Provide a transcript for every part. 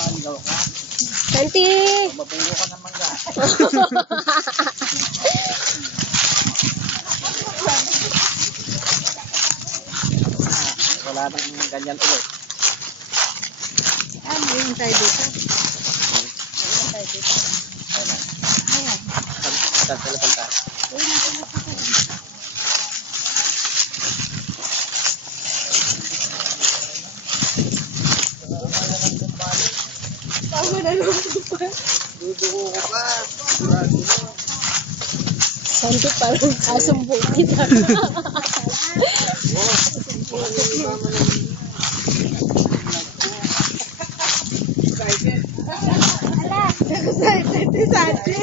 Maligaw ka. Santi! Mabungo ka ng mangga. Wala nang ganyan ulit. Yung tayo dito. Yung tayo dito. Ayan. Ayan. Telepan tayo. Tama na lang pa. Duduko ko pa. Santi parang kasumbong kita. Excited si Santi.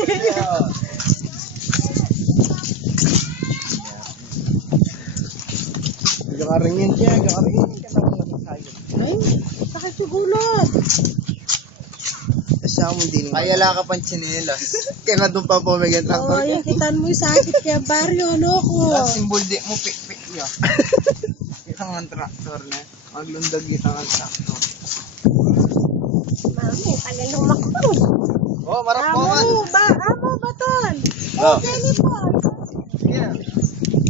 Gakaringin siya, gakaringin. Ay, sakit yung gulot. Kasi ako hindi. Ayala ka pang chinelas. Kaya nga doon pa pumigan lang. Oo, yung kitan mo yung sakit kaya baryo, ano ko. Simbol di mo, pik-pik niya. Isang ang traktor na. Maglundag isang ang traktor. Mami, tagal lumakbo. Oh, marap po man. Amo, baton. Oh. Jenny po. Yeah.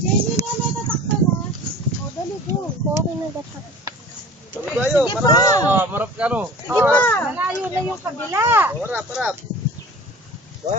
Jenny na may tatakpa na. O, dali po. Okay na tatakpa. Sige pa. Marap ka no. Sige pa. Malayo na yung kabila. Marap. 1,